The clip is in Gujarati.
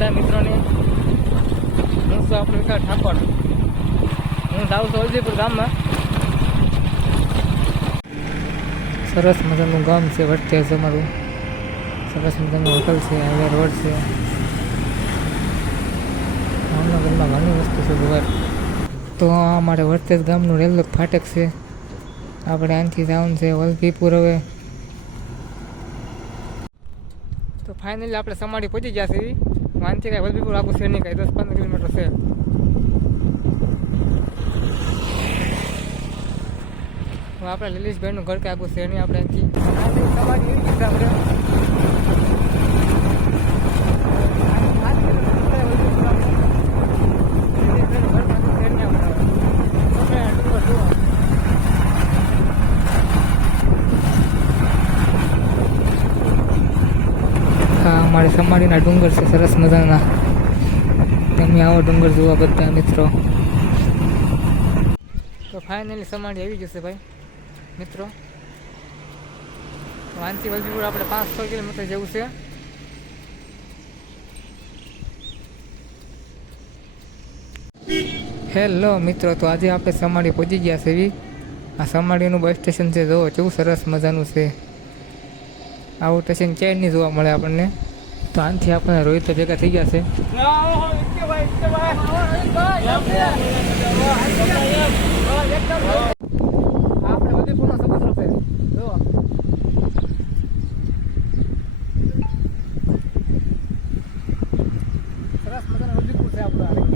બધા મિત્રોને હું છું આપણો વિકાસ ઠાકોર. હું જાઉં છું હલ્દીપુર ગામમાં. સરસ મજાનું ગામ છે વટતે છે અમારું. સરસ મજાનું હોટલ છે, હાઈવે રોડ છે. જામનગરમાં ઘણી વસ્તુ છે જોવા. તો અમારે વર્તેજ ગામનું રેલવે ફાટક છે. આપણે આનથી જવાનું છે વલભીપુર હવે. તો ફાઇનલી આપણે સમાડી પહોંચી ગયા છે વાંચી કાંઈ વલભીપુર આખું છે નહીં કાંઈ, દસ પંદર કિલોમીટર છે. આપણે લીલીશભાઈનું ઘર કે આખું છે નહીં આપણે અહીંથી સમાડી એવી રીતે આપણે હા અમારે સમાડીના ડુંગર છે, સરસ મજાના. તમે આવો ડુંગર જોવા બધા મિત્રો. તો ફાઇનલી સમાડી આવી જશે ભાઈ, મિત્રો. વાંચી વલભીપુર આપણે પાંચસો કિલોમીટર જેવું છે. હેલો મિત્રો, તો આજે આપણે સમાડી પહોંચી ગયા છે એવી. આ સમાડીનું બસ સ્ટેશન છે જો કેવું સરસ મજાનું છે. આવું સ્ટેશન ક્યાંય નહીં જોવા મળે આપણને. તો આનથી આપણે રોહિત તો ભેગા થઈ ગયા છે આપણે વધે થોડો સમુદ્ર છે જો સરસ મજાનો રજીપુર છે આપણું